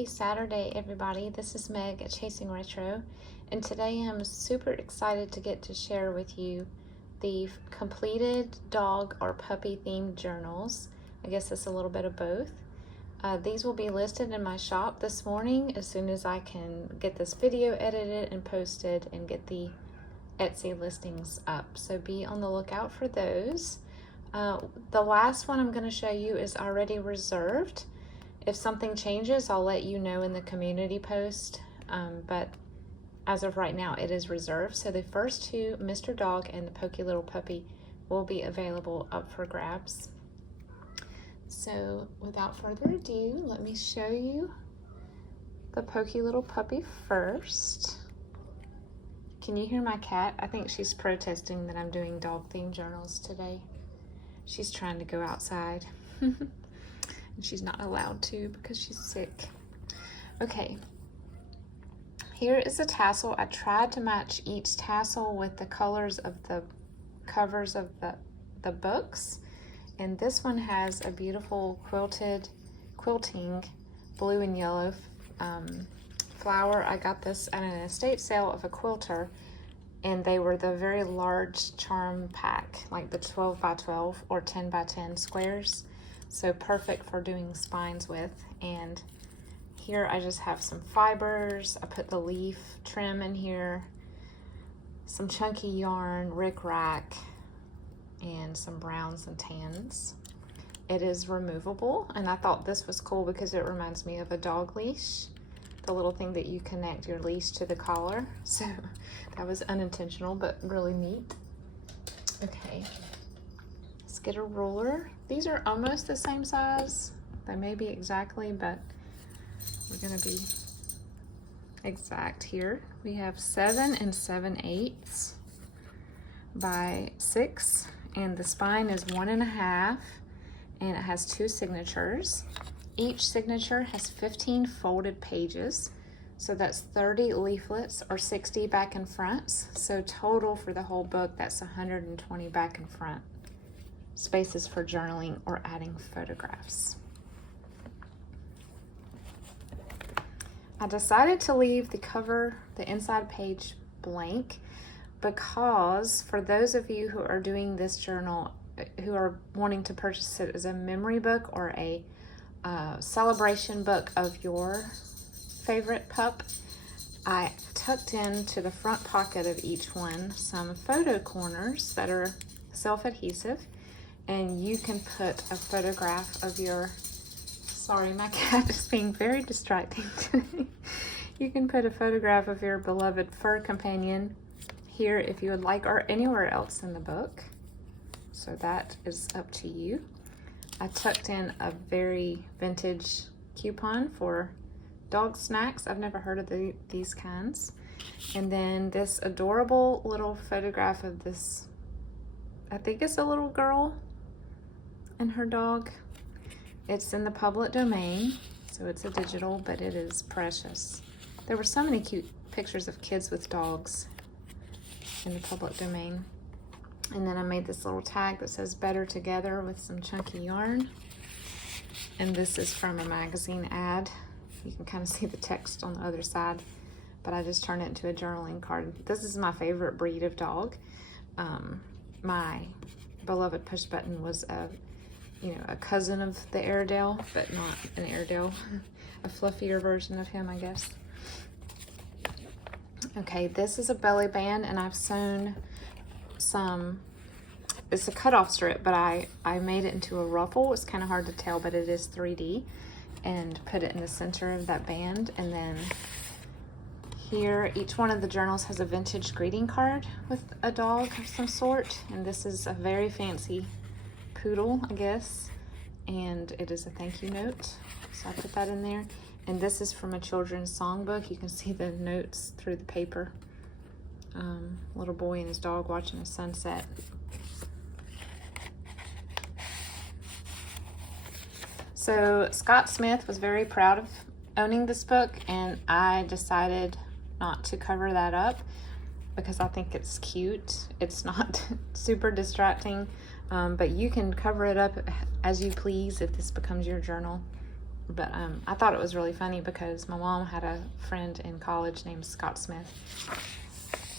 Happy Saturday, everybody. This is Meg at Chasing Retro, and today I'm super excited to get to share with you the completed dog or puppy themed journals. I guess it's a little bit of both. These will be listed in my shop this morning as soon as I can get this video edited and posted and get the Etsy listings up. So be on the lookout for those. The last one I'm going to show you is already reserved. If something changes, I'll let you know in the community post, but as of right now, it is reserved. So the first two, Mr. Dog and the Pokey Little Puppy, will be available up for grabs. So without further ado, let me show you the Pokey Little Puppy first. Can you hear my cat? I think she's protesting that I'm doing dog themed journals today. She's trying to go outside. And she's not allowed to because she's sick. Okay, here is a tassel. I tried to match each tassel with the colors of the covers of the books, and this one has a beautiful quilting blue and yellow flower. I got this at an estate sale of a quilter, and they were the very large charm pack, like the 12 by 12 or 10 by 10 squares. So perfect for doing spines with. And here I just have some fibers. I put the leaf trim in here, some chunky yarn, rickrack, and some browns and tans. It is removable, and I thought this was cool because it reminds me of a dog leash, the little thing that you connect your leash to the collar. So that was unintentional, but really neat. Okay. Get a ruler. These are almost the same size. They may be exactly, but we're going to be exact here. We have 7 7/8 by 6, and the spine is 1 1/2, and it has 2 signatures. Each signature has 15 folded pages, so that's 30 leaflets or 60 back and fronts. So total for the whole book, that's 120 back and front spaces for journaling or adding photographs. I decided to leave the cover, the inside page, blank because for those of you who are doing this journal, who are wanting to purchase it as a memory book or a celebration book of your favorite pup, I tucked into the front pocket of each one some photo corners that are self-adhesive. And you can put a photograph of your, sorry, my cat is being very distracting today. You can put a photograph of your beloved fur companion here if you would like, or anywhere else in the book. So that is up to you. I tucked in a very vintage coupon for dog snacks. I've never heard of these kinds. And then this adorable little photograph of this, I think it's a little girl and her dog. It's in the public domain, so it's a digital, but it is precious. There were so many cute pictures of kids with dogs in the public domain. And then I made this little tag that says "Better Together" with some chunky yarn. And this is from a magazine ad. You can kind of see the text on the other side, but I just turned it into a journaling card. This is my favorite breed of dog. My beloved Pushbutton was a cousin of the Airedale, but not an Airedale, a fluffier version of him, I guess. Okay, this is a belly band, and I've sewn some, it's a cutoff strip, but I made it into a ruffle. It's kind of hard to tell, but it is 3D, and put it in the center of that band. And then here, each one of the journals has a vintage greeting card with a dog of some sort, and this is a very fancy poodle, I guess, and it is a thank you note, so I put that in there. And this is from a children's songbook. You can see the notes through the paper. Little boy and his dog watching a sunset. So Scott Smith was very proud of owning this book, and I decided not to cover that up because I think it's cute. It's not super distracting, but you can cover it up as you please if this becomes your journal. But I thought it was really funny because my mom had a friend in college named Scott Smith.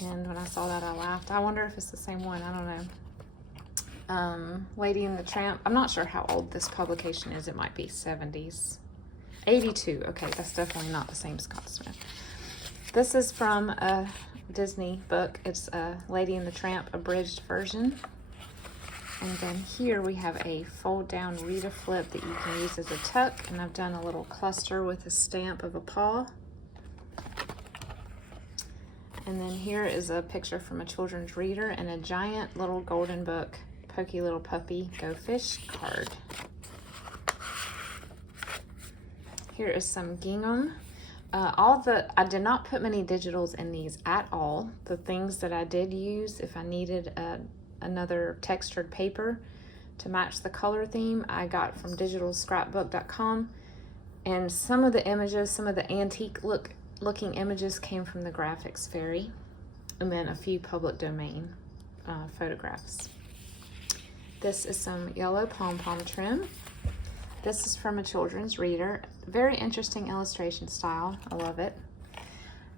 And when I saw that, I laughed. I wonder if it's the same one. I don't know. Lady and the Tramp. I'm not sure how old this publication is. It might be 70s. 82. Okay, that's definitely not the same Scott Smith. This is from a Disney book. It's Lady and the Tramp abridged version. And then here we have a fold down Rita flip that you can use as a tuck. And I've done a little cluster with a stamp of a paw. And then here is a picture from a children's reader and a giant little golden book, Pokey Little Puppy, Go Fish card. Here is some gingham. I did not put many digitals in these at all. The things that I did use, if I needed another textured paper to match the color theme, I got from digitalscrapbook.com. And some of the images, some of the antique looking images came from the Graphics Fairy, and then a few public domain photographs. This is some yellow pom-pom trim. This is from a children's reader. Very interesting illustration style. I love it.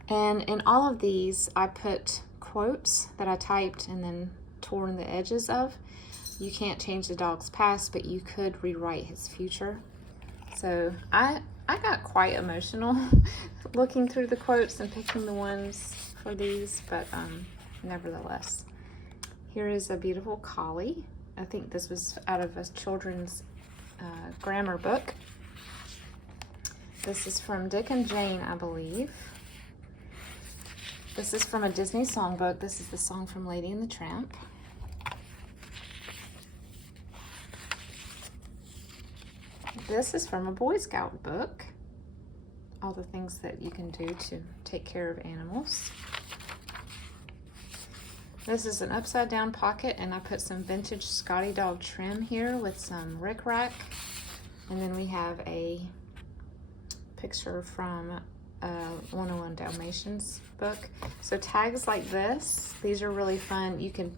And in all of these, I put quotes that I typed and then torn the edges of. You can't change the dog's past, but you could rewrite his future. So I got quite emotional looking through the quotes and picking the ones for these, but nevertheless. Here is a beautiful collie. I think this was out of a children's grammar book. This is from Dick and Jane, I believe. This is from a Disney songbook. This is the song from Lady and the Tramp. This is from a Boy Scout book. All the things that you can do to take care of animals. This is an upside down pocket, and I put some vintage Scotty dog trim here with some rickrack. And then we have a picture from a 101 Dalmatians book. So tags like this, these are really fun. You could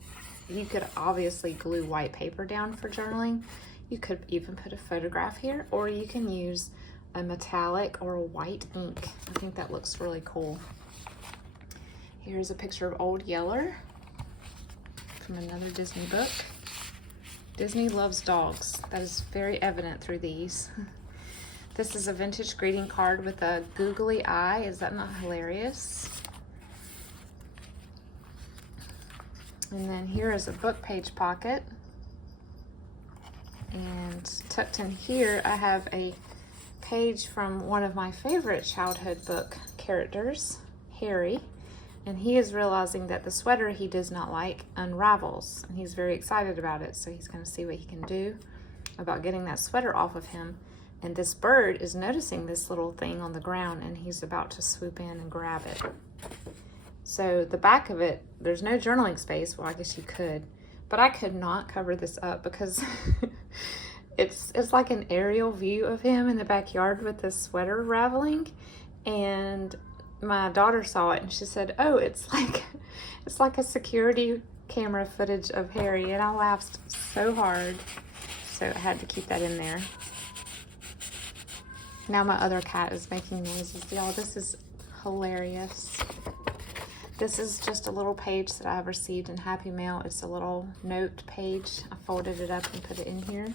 obviously glue white paper down for journaling. You could even put a photograph here, or you can use a metallic or a white ink. I think that looks really cool. Here's a picture of Old Yeller from another Disney book. Disney loves dogs. That is very evident through these. This is a vintage greeting card with a googly eye. Is that not hilarious? And then here is a book page pocket. And tucked in here, I have a page from one of my favorite childhood book characters, Harry. And he is realizing that the sweater he does not like unravels. And he's very excited about it. So he's going to see what he can do about getting that sweater off of him. And this bird is noticing this little thing on the ground, and he's about to swoop in and grab it. So the back of it, there's no journaling space. Well, I guess you could. But I could not cover this up because it's like an aerial view of him in the backyard with this sweater raveling. And my daughter saw it and she said, "Oh, it's like a security camera footage of Harry," and I laughed so hard. So I had to keep that in there. Now my other cat is making noises. Y'all, this is hilarious. This is just a little page that I have received in Happy Mail. It's a little note page. I folded it up and put it in here.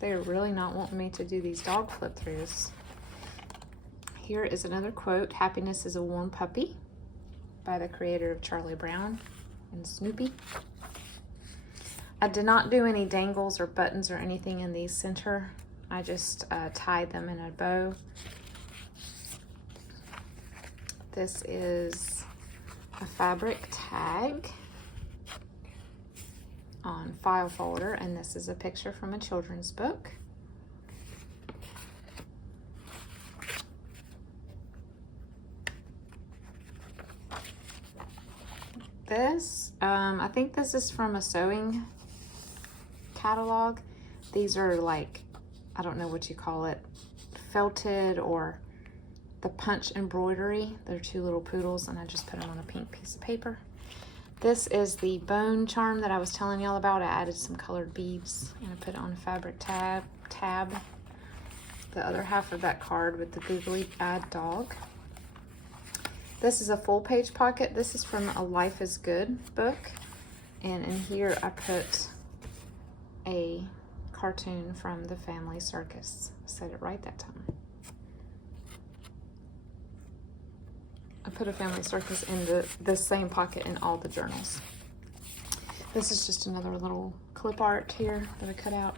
They're really not wanting me to do these dog flip throughs. Here is another quote, "Happiness is a warm puppy," by the creator of Charlie Brown and Snoopy. I did not do any dangles or buttons or anything in these center. I just tied them in a bow. This is a fabric tag on file folder, and this is a picture from a children's book. This, I think this is from a sewing catalog. These are like, I don't know what you call it, felted or the punch embroidery. They're two little poodles, and I just put them on a pink piece of paper. This is the bone charm that I was telling y'all about. I added some colored beads and I put it on a fabric tab. the other half of that card with the googly-eyed dog. This is a full page pocket. This is from a Life is Good book. And in here I put a cartoon from the Family Circus. I said it right that time. I put a Family Circus in the same pocket in all the journals. This is just another little clip art here that I cut out.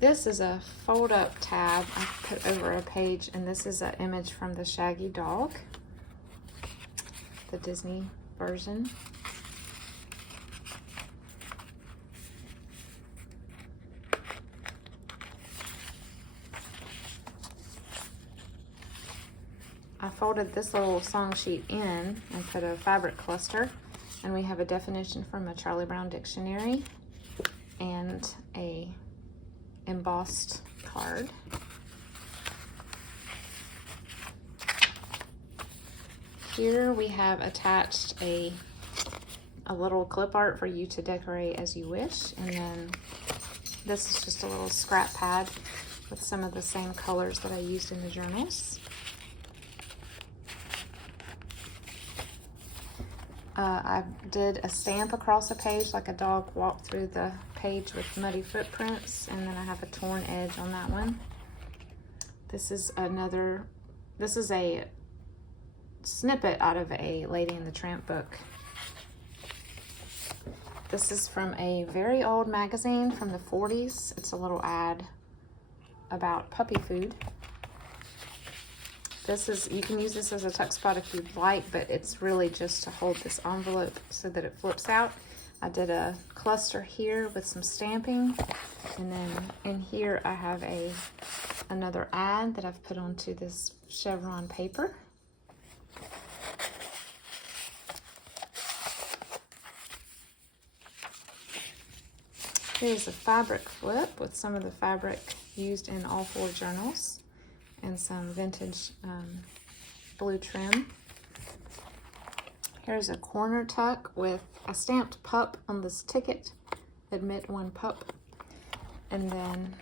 This is a fold up tab I put over a page, and this is an image from the Shaggy Dog, the Disney version. I folded this little song sheet in and put a fabric cluster, and we have a definition from a Charlie Brown dictionary and a embossed card. Here we have attached a little clip art for you to decorate as you wish, and then this is just a little scrap pad with some of the same colors that I used in the journals. I did a stamp across a page like a dog walked through the page with muddy footprints, and then I have a torn edge on that one. This is a snippet out of a Lady and the Tramp book. This is from a very old magazine from the 40s. It's a little ad about puppy food. You can use this as a tuck spot if you'd like, but it's really just to hold this envelope so that it flips out. I did a cluster here with some stamping, and then in here I have another ad that I've put onto this chevron paper. Here's a fabric flip with some of the fabric used in all 4 journals, and some vintage blue trim. Here's a corner tuck with a stamped pup on this ticket, admit 1 pup. And then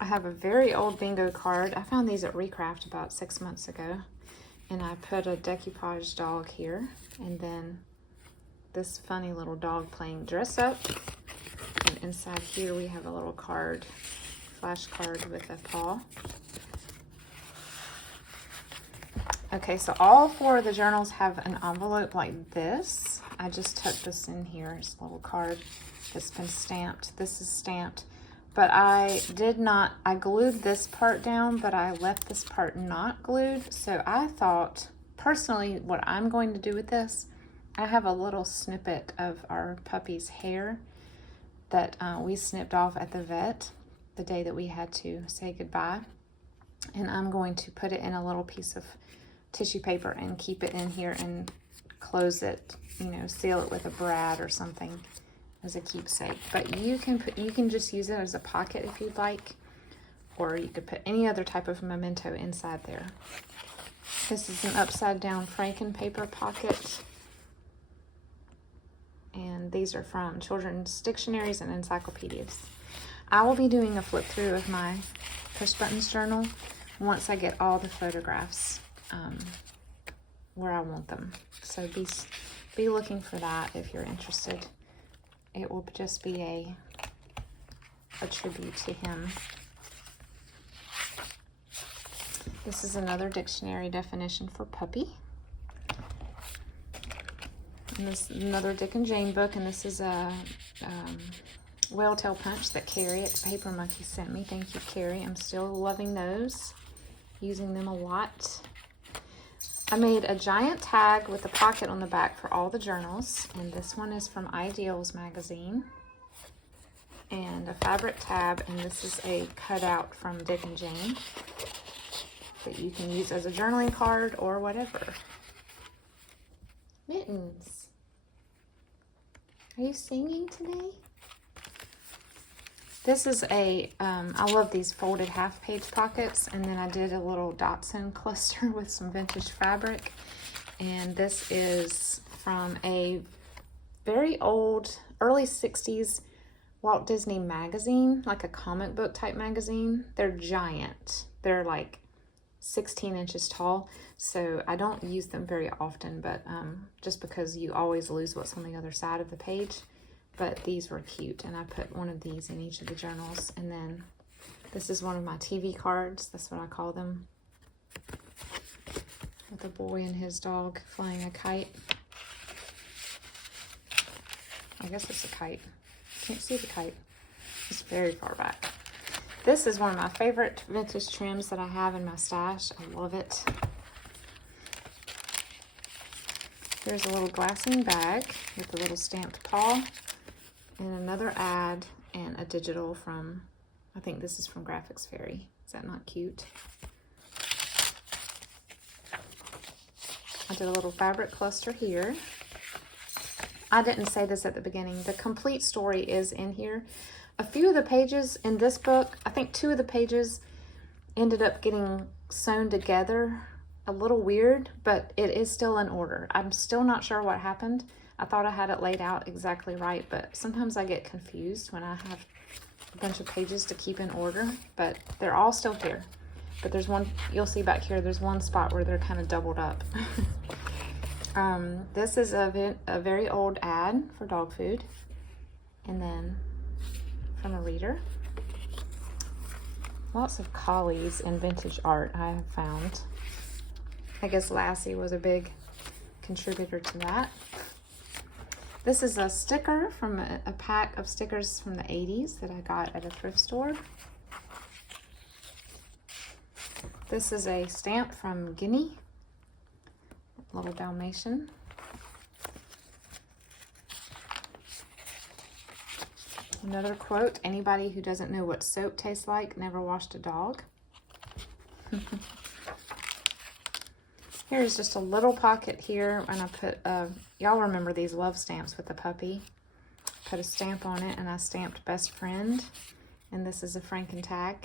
I have a very old bingo card. I found these at Recraft about 6 months ago, and I put a decoupage dog here, and then this funny little dog playing dress up. And inside here we have a little card, flashcard with a paw. Okay, so all 4 of the journals have an envelope like this. I just tucked this in here. It's a little card that's been stamped. This is stamped, but I glued this part down, but I left this part not glued. So I thought, personally, what I'm going to do with this, I have a little snippet of our puppy's hair that we snipped off at the vet the day that we had to say goodbye, and I'm going to put it in a little piece of tissue paper and keep it in here and close it, seal it with a brad or something as a keepsake. But you can just use it as a pocket if you'd like, or you could put any other type of memento inside there. This is an upside down Franken paper pocket, and these are from children's dictionaries and encyclopedias. I will be doing a flip through of my Pushbuttons journal once I get all the photographs where I want them. So be looking for that if you're interested. It will just be a tribute to him. This is another dictionary definition for puppy. And this is another Dick and Jane book, and this is a Whale Tail Punch that Carrie at Paper Monkey sent me. Thank you, Carrie. I'm still loving those, using them a lot. I made a giant tag with a pocket on the back for all the journals, and this one is from Ideals magazine, and a fabric tab, and this is a cutout from Dick and Jane that you can use as a journaling card or whatever. Mittens, are you singing today? This is I love these folded half-page pockets, and then I did a little Dotson cluster with some vintage fabric, and this is from a very old, early 60s Walt Disney magazine, like a comic book type magazine. They're giant. They're like 16 inches tall, so I don't use them very often, but just because you always lose what's on the other side of the page. But these were cute, and I put one of these in each of the journals. And then this is one of my TV cards. That's what I call them. With a boy and his dog flying a kite. I guess it's a kite. Can't see the kite. It's very far back. This is one of my favorite vintage trims that I have in my stash. I love it. Here's a little glassine bag with a little stamped paw. And another ad and a digital from, I think this is from Graphics Fairy. Is that not cute? I did a little fabric cluster here. I didn't say this at the beginning. The complete story is in here. A few of the pages in this book, I think 2 of the pages ended up getting sewn together a little weird, but it is still in order. I'm still not sure what happened. I thought I had it laid out exactly right, but sometimes I get confused when I have a bunch of pages to keep in order, but they're all still here. But there's one, you'll see back here, there's one spot where they're kind of doubled up. This is a very old ad for dog food, and then from a reader. Lots of collies and vintage art I have found. I guess Lassie was a big contributor to that. This is a sticker from a pack of stickers from the 80s that I got at a thrift store. This is a stamp from Guinea, little Dalmatian. Another quote, anybody who doesn't know what soap tastes like never washed a dog. Here's just a little pocket here, and I put, y'all remember these love stamps with the puppy. Put a stamp on it, and I stamped best friend, and this is a Frankentag.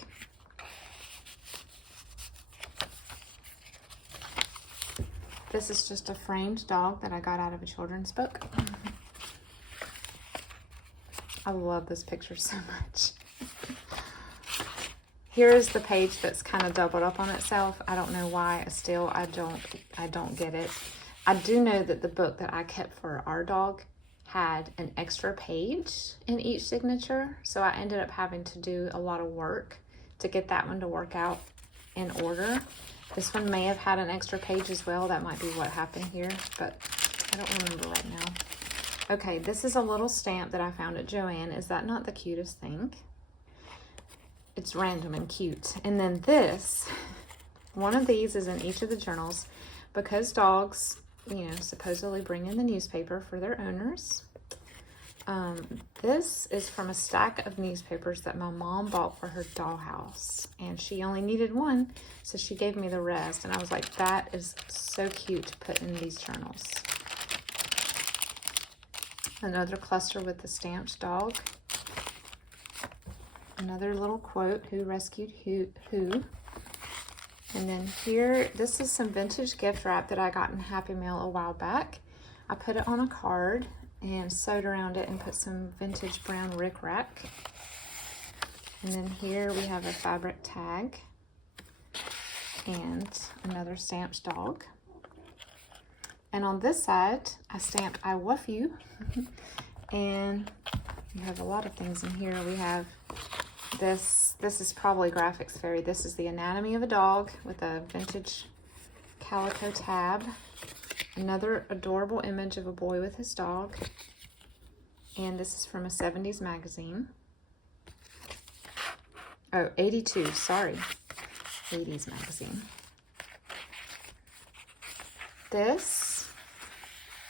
This is just a framed dog that I got out of a children's book. I love this picture so much. Here is the page that's kind of doubled up on itself. I don't know why. Still, I don't get it. I do know that the book that I kept for our dog had an extra page in each signature, so I ended up having to do a lot of work to get that one to work out in order. This one may have had an extra page as well. That might be what happened here, but I don't remember right now. Okay, this is a little stamp that I found at Joann. Is that not the cutest thing? It's random and cute. And then this, one of these is in each of the journals because dogs, you know, supposedly bring in the newspaper for their owners. This is from a stack of newspapers that my mom bought for her dollhouse, and she only needed one, so she gave me the rest, and I was like, that is so cute to put in these journals. Another cluster with the stamped dog. Another little quote, who rescued who. And then here, this is some vintage gift wrap that I got in Happy Mail a while back. I put it on a card and sewed around it and put some vintage brown rickrack. And then here we have a fabric tag and another stamped dog. And on this side, I stamped I Wuff You. And we have a lot of things in here. We have this is probably Graphics Fairy. This is the anatomy of a dog with a vintage calico tab. Another adorable image of a boy with his dog. And this is from a 70s magazine. Oh, 82, sorry. 80s magazine. This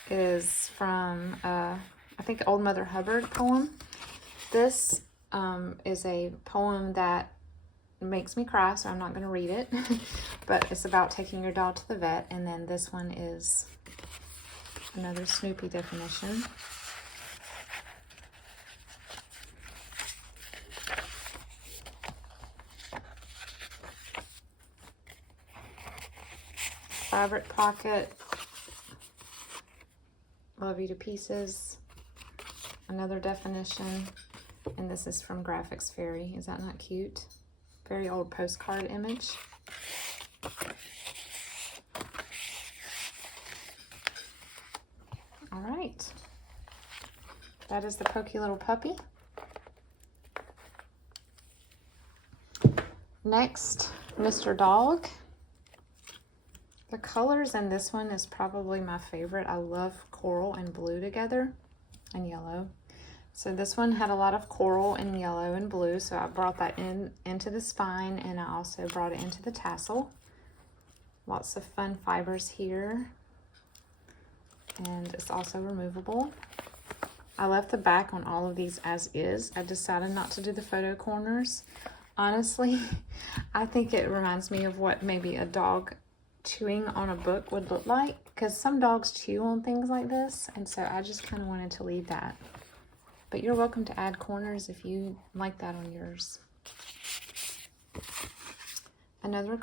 is from, I think, Old Mother Hubbard poem. This is a poem that makes me cry, so I'm not going to read it. But it's about taking your dog to the vet. And then this one is another Snoopy definition. Fabric pocket. Love you to pieces. Another definition. And this is from Graphics Fairy. Is that not cute? Very old postcard image. All right. That is the Pokey Little Puppy. Next, Mr. Dog. The colors in this one is probably my favorite. I love coral and blue together, and yellow. So this one had a lot of coral and yellow and blue, so I brought that into the spine, and I also brought it into the tassel. Lots of fun fibers here, and it's also removable. I left the back on all of these as is. I decided not to do the photo corners. Honestly, I think it reminds me of what maybe a dog chewing on a book would look like, because some dogs chew on things like this, and so I just kind of wanted to leave that. But you're welcome to add corners if you like that on yours. Another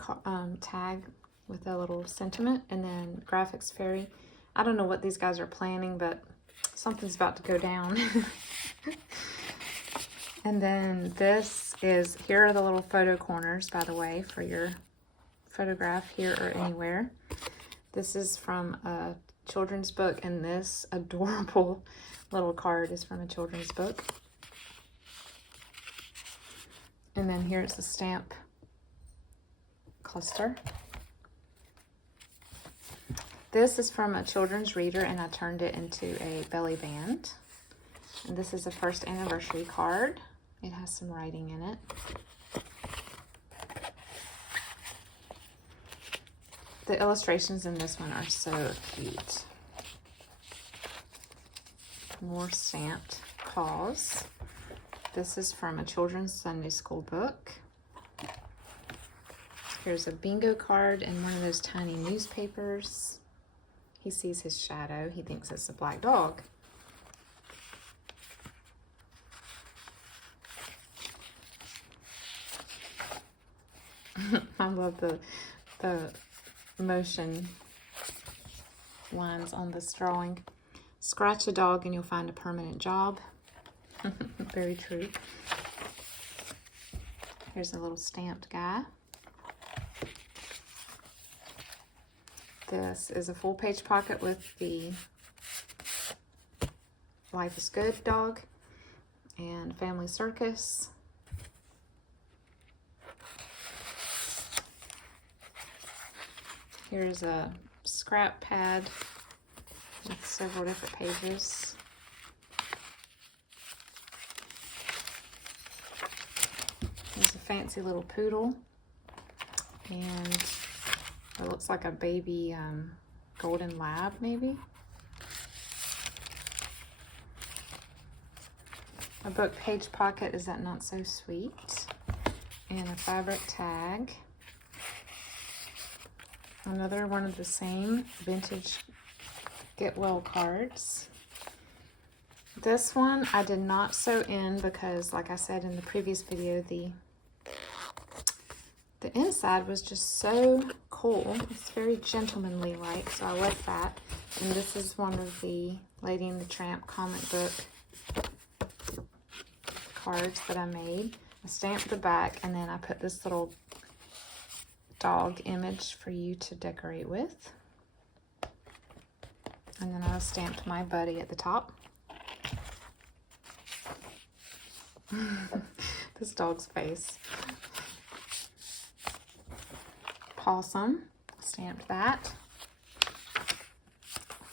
tag with a little sentiment, and then Graphics Fairy. I don't know what these guys are planning, but something's about to go down. And then this is, here are the little photo corners, by the way, for your photograph here or anywhere. This is from a children's book, and this adorable little card is from a children's book. And then here's the stamp cluster. This is from a children's reader, and I turned it into a belly band. And this is a first anniversary card. It has some writing in it. The illustrations in this one are so cute. More stamped paws. This is from a children's Sunday school book. Here's a bingo card and one of those tiny newspapers. He sees his shadow. He thinks it's a black dog. I love the motion lines on this drawing. Scratch a dog and you'll find a permanent job. Very true. Here's a little stamped guy. This is a full page pocket with the Life is Good dog and Family Circus. Here's a scrap pad with several different pages. There's a fancy little poodle, and it looks like a baby golden lab, maybe. A book page pocket, is that not so sweet? And a fabric tag. Another one of the same vintage Get Well cards. This one I did not sew in because, like I said in the previous video, the inside was just so cool. It's very gentlemanly like, so I left that. And this is one of the Lady and the Tramp comic book cards that I made. I stamped the back, and then I put this little dog image for you to decorate with. And then I stamped my buddy at the top. This dog's face. Possum, stamped that.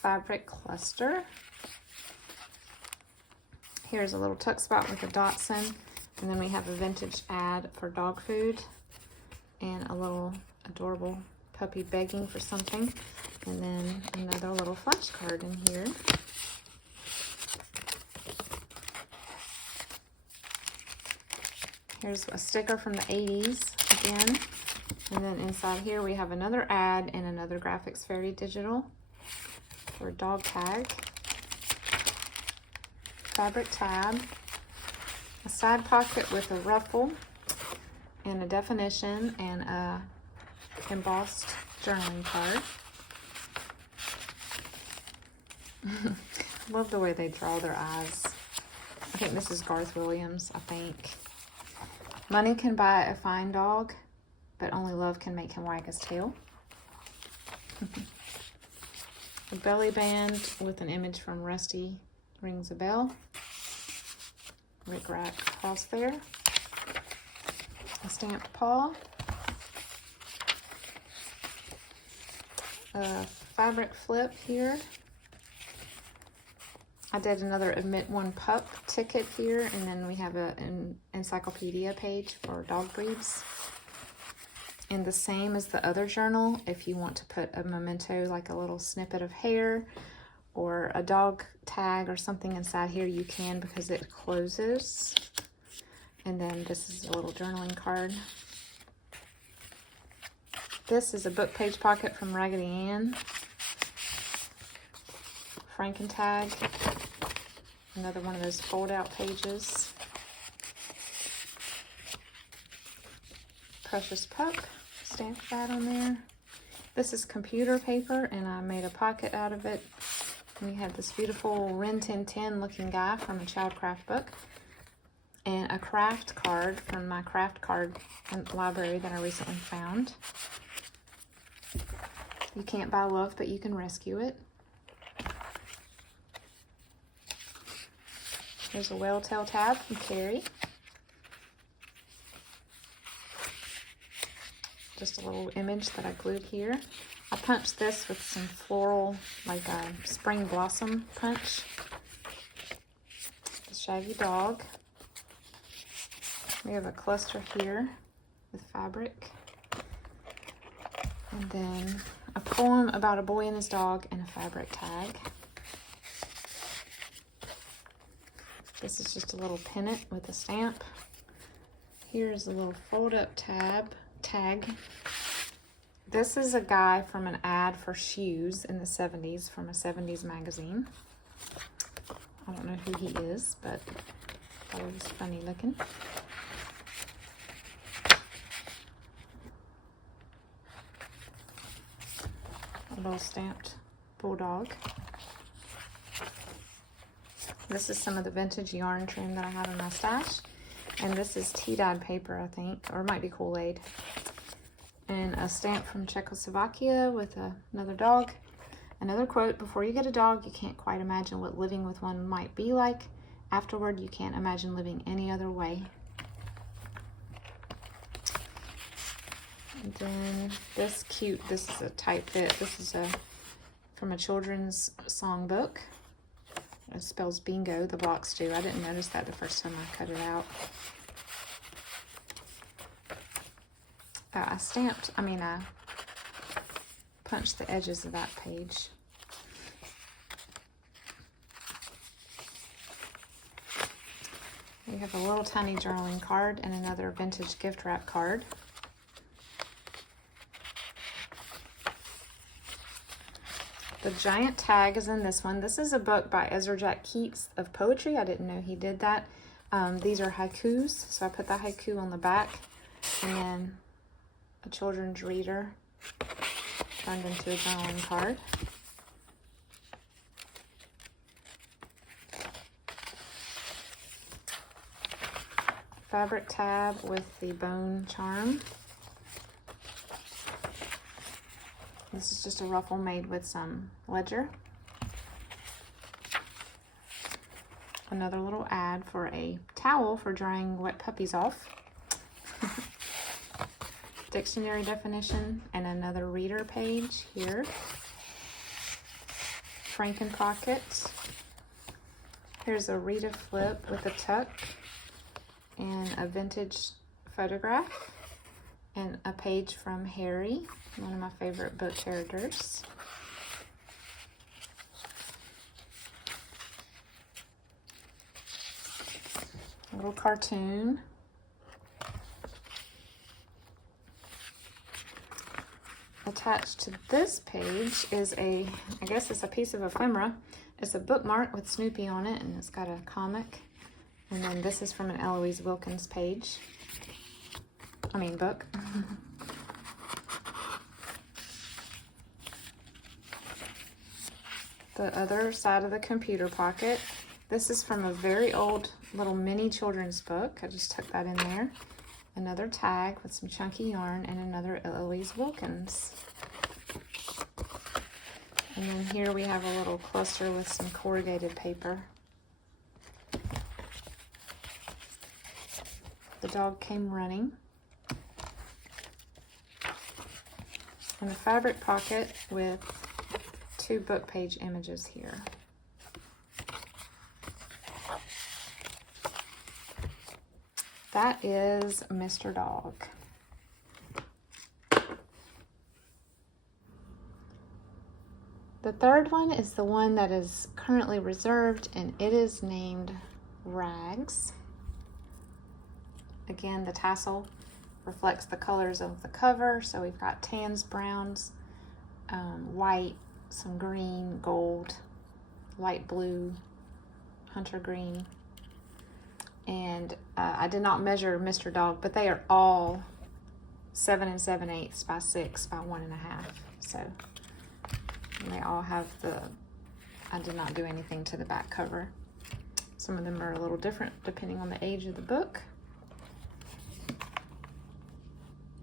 Fabric cluster. Here's a little tuck spot with a Dachshund, and then we have a vintage ad for dog food, and a little adorable puppy begging for something, and then another little flashcard in here. Here's a sticker from the 80s again. And then inside here we have another ad and another Graphics Fairy digital for a dog tag. Fabric tab. A side pocket with a ruffle and a definition and a embossed journaling card. Love the way they draw their eyes. I think this is Garth Williams, I think. Money can buy a fine dog, but only love can make him wag his tail. A belly band with an image from Rusty Rings a Bell. Rick Rack across there. A stamped paw. A fabric flip here. I did another Admit One Pup ticket here, and then we have an encyclopedia page for dog breeds. And the same as the other journal, if you want to put a memento, like a little snippet of hair or a dog tag or something inside here, you can, because it closes. And then this is a little journaling card. This is a book page pocket from Raggedy Ann. Frankentag. Another one of those fold-out pages. Precious Pup, stamped that on there. This is computer paper, and I made a pocket out of it. We have this beautiful Rin Tin Tin looking guy from a child craft book, and a craft card from my craft card library that I recently found. You can't buy love, but you can rescue it. There's a Whale Tail tab from Carrie. Just a little image that I glued here. I punched this with some floral, like a spring blossom punch. The Shaggy Dog. We have a cluster here with fabric. And then a poem about a boy and his dog and a fabric tag. This is just a little pennant with a stamp. Here's a little fold-up tag. This is a guy from an ad for shoes in the 70s from a 70s magazine. I don't know who he is, but I thought it was funny looking. A little stamped bulldog. This is some of the vintage yarn trim that I have in my stash. And this is tea-dyed paper, I think, or it might be Kool-Aid. And a stamp from Czechoslovakia with another dog. Another quote: before you get a dog, you can't quite imagine what living with one might be like. Afterward, you can't imagine living any other way. And then this is a tight fit. This is from a children's songbook. It spells bingo, the blocks do. I didn't notice that the first time I cut it out. I punched the edges of that page. We have a little tiny journaling card and another vintage gift wrap card. The giant tag is in this one. This is a book by Ezra Jack Keats of poetry. I didn't know he did that. These are haikus, so I put the haiku on the back, and then a children's reader turned into a journaling card. Fabric tab with the bone charm. This is just a ruffle made with some ledger. Another little ad for a towel for drying wet puppies off. Dictionary definition and another reader page here. Franken pocket. Here's a Rita flip with a tuck and a vintage photograph and a page from Harry, one of my favorite book characters. A little cartoon. Attached to this page is I guess it's a piece of ephemera. It's a bookmark with Snoopy on it, and it's got a comic. And then this is from an Eloise Wilkins page. Book. The other side of the computer pocket This is from a very old little mini children's book. I just tucked that in there. Another tag with some chunky yarn and another Eloise Wilkins. And then here we have a little cluster with some corrugated paper. The dog came running. And a fabric pocket with 2 book page images here. That is Mr. Dog. The third one is the one that is currently reserved, and it is named Rags. Again, the tassel reflects the colors of the cover, so we've got tans, browns, white, some green, gold, light blue, hunter green, and I did not measure Mr. Dog, but they are all 7 7/8 by 6 by 1.5, so they all have I did not do anything to the back cover. Some of them are a little different depending on the age of the book.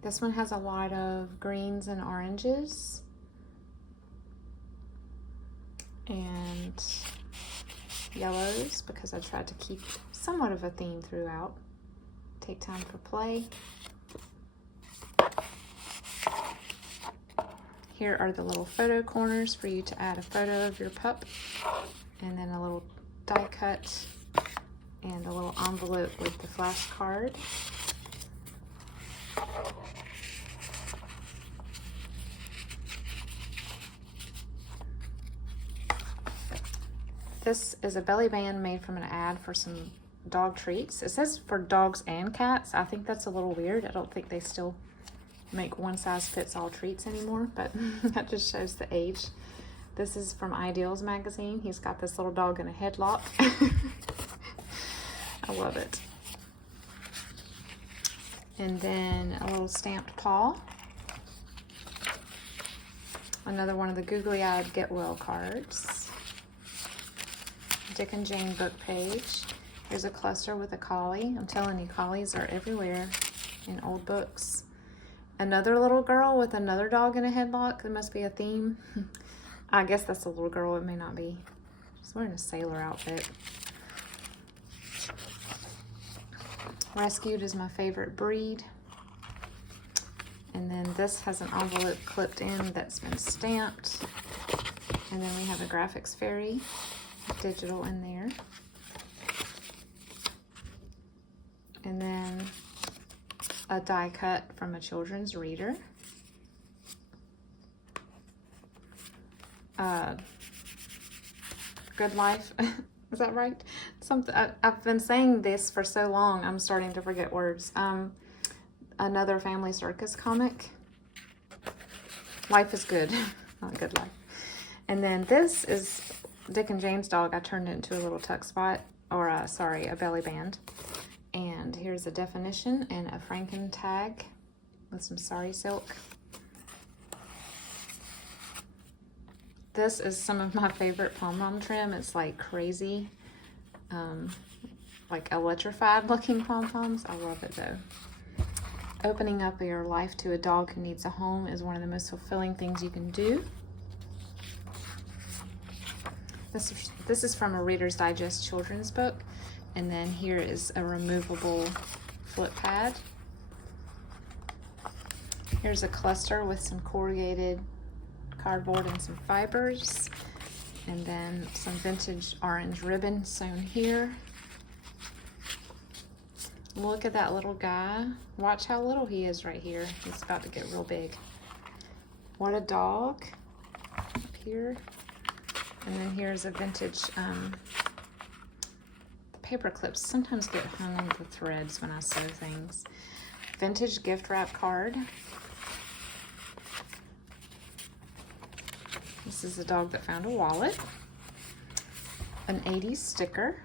This one has a lot of greens and oranges and yellows because I tried to keep somewhat of a theme throughout. Take time for play. Here are the little photo corners for you to add a photo of your pup, and then a little die cut and a little envelope with the flashcard. This is a belly band made from an ad for some dog treats. It says for dogs and cats. I think that's a little weird. I don't think they still make one size fits all treats anymore, but that just shows the age. This is from Ideals magazine. He's got this little dog in a headlock. I love it. And then a little stamped paw. Another one of the googly-eyed Get Well cards. Dick and Jane book page. Here's a cluster with a collie. I'm telling you, collies are everywhere in old books. Another little girl with another dog in a headlock. There must be a theme. I guess that's a little girl. It may not be. She's wearing a sailor outfit. Rescued is my favorite breed. And then this has an envelope clipped in that's been stamped. And then we have a graphics fairy, digital in there. And then a die cut from a children's reader. Good Life, is that right? Something I've been saying this for so long, I'm starting to forget words. Another Family Circus comic. Life is Good, not Good Life. And then this is Dick and Jane's dog. I turned it into a little tuck spot, or sorry, a belly band. And here's a definition and a Franken tag with some sari silk. This is some of my favorite pom-pom trim. It's like crazy, like electrified looking pom-poms. I love it though. Opening up your life to a dog who needs a home is one of the most fulfilling things you can do. This is from a Reader's Digest children's book. And then here is a removable flip pad. Here's a cluster with some corrugated cardboard and some fibers. And then some vintage orange ribbon sewn here. Look at that little guy. Watch how little he is right here. He's about to get real big. What a dog. Up here. And then here's a vintage paper clips sometimes get hung on the threads when I sew things. Vintage gift wrap card. This is a dog that found a wallet. An 80s sticker.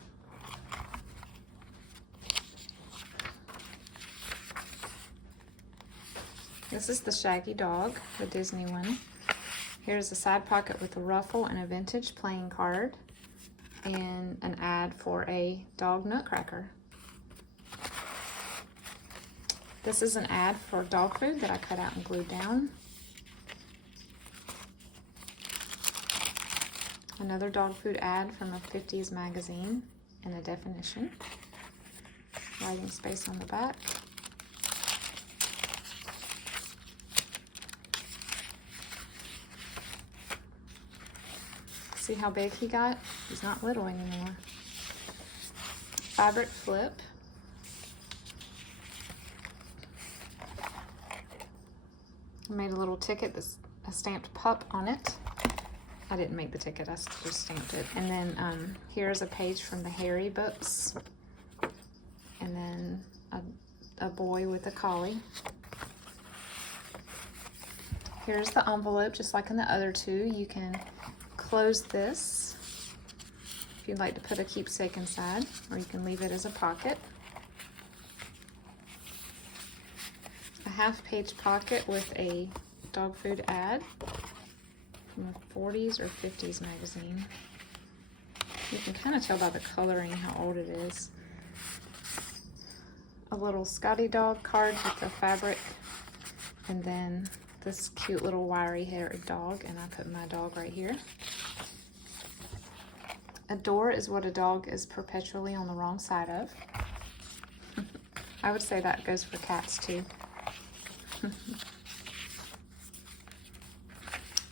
This is the Shaggy Dog, the Disney one. Here's a side pocket with a ruffle and a vintage playing card. and an ad for a dog nutcracker. This is an ad for dog food that I cut out and glued down. Another dog food ad from a 50s magazine and a definition. Writing space on the back. See how big he got? He's not little anymore. Fabric flip. I made a little ticket that's a stamped pup on it. I didn't make the ticket, I just stamped it. And then here's a page from the Harry books. And then a boy with a collie. Here's the envelope, just like in the other two. You can close this if you'd like to put a keepsake inside, or you can leave it as a pocket. A half-page pocket with a dog food ad from a 40s or 50s magazine. You can kind of tell by the coloring how old it is. A little Scotty dog card with the fabric, and then this cute little wiry-haired dog, and I put my dog right here. A door is what a dog is perpetually on the wrong side of. I would say that goes for cats too.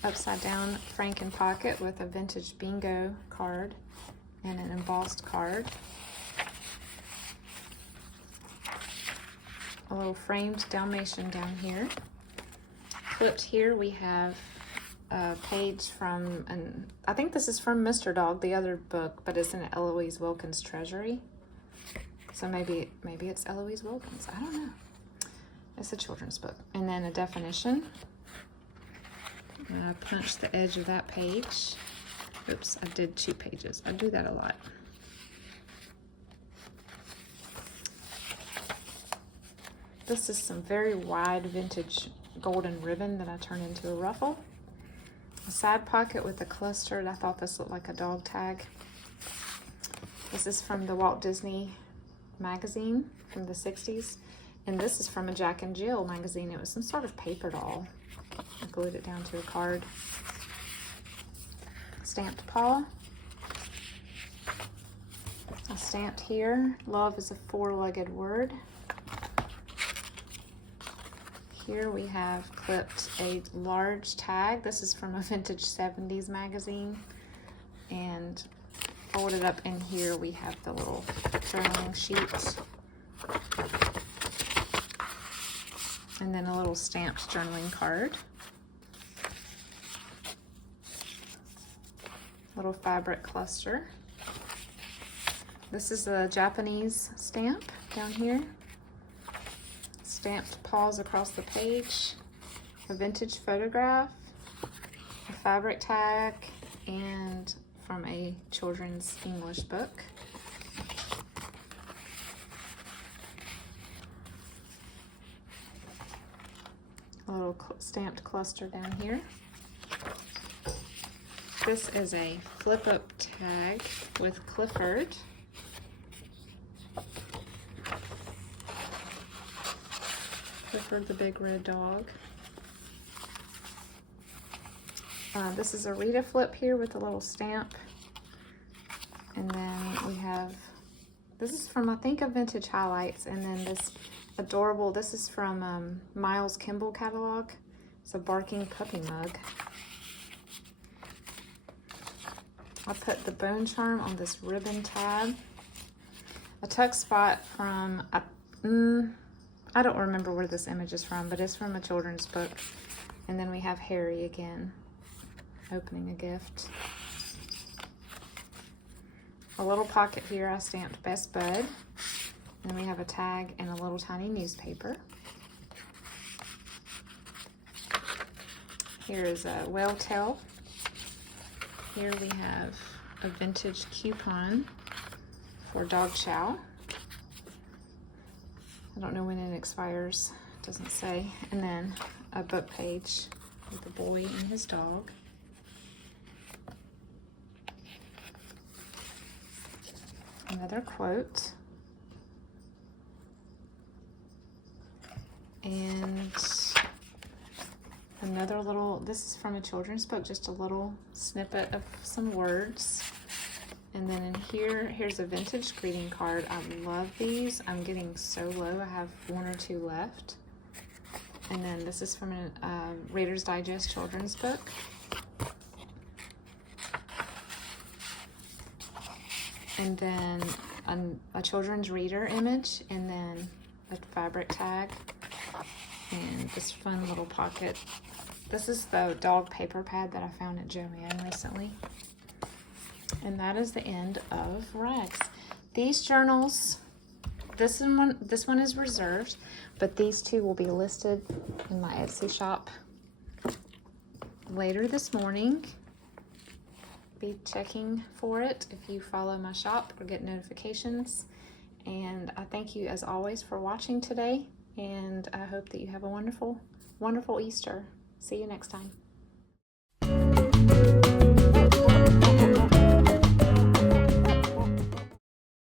Upside down Franken pocket with a vintage bingo card and an embossed card. A little framed Dalmatian down here. Flipped here we have a page from, I think this is from Mr. Dog, the other book, but it's in Eloise Wilkins' Treasury. So maybe it's Eloise Wilkins, I don't know. It's a children's book. And then a definition. And I punched the edge of that page. Oops, I did 2 pages. I do that a lot. This is some very wide vintage golden ribbon that I turned into a ruffle. A side pocket with a clustered, I thought this looked like a dog tag. This is from the Walt Disney magazine from the 60s. And this is from a Jack and Jill magazine. It was some sort of paper doll. I glued it down to a card. Stamped paw. I stamped here, love is a 4-legged word. Here we have clipped a large tag. This is from a vintage 70s magazine. And folded up in here we have the little journaling sheet. And then a little stamped journaling card. Little fabric cluster. This is a Japanese stamp down here. Stamped paws across the page. A vintage photograph. A fabric tag. And from a children's English book. A little stamped cluster down here. This is a flip-up tag with Clifford. Clifford the big red dog. This is a Rita flip here with a little stamp. And then we have, this is from I think a Vintage Highlights, and then this adorable, this is from Miles Kimball catalog. It's a barking puppy mug. I put the bone charm on this ribbon tab. A tuck spot from, I don't remember where this image is from, but it's from a children's book. And then we have Harry again, opening a gift. A little pocket here, I stamped Best Bud. And then we have a tag and a little tiny newspaper. Here is a Whale Tail. Here we have a vintage coupon for Dog Chow. I don't know when it expires, it doesn't say. And then a book page with a boy and his dog. another quote. And another little, this is from a children's book, just a little snippet of some words. And then in here, here's a vintage greeting card. I love these. I'm getting so low. I have 1 or 2 left. And then this is from a Reader's Digest children's book. And then a children's reader image, and then a fabric tag, and this fun little pocket. This is the dog paper pad that I found at Joann recently. And that is the end of rags. These journals, this one is reserved, but these 2 will be listed in my Etsy shop later this morning. Be checking for it if you follow my shop or get notifications. And I thank you as always for watching today, and I hope that you have a wonderful, wonderful Easter. See you next time.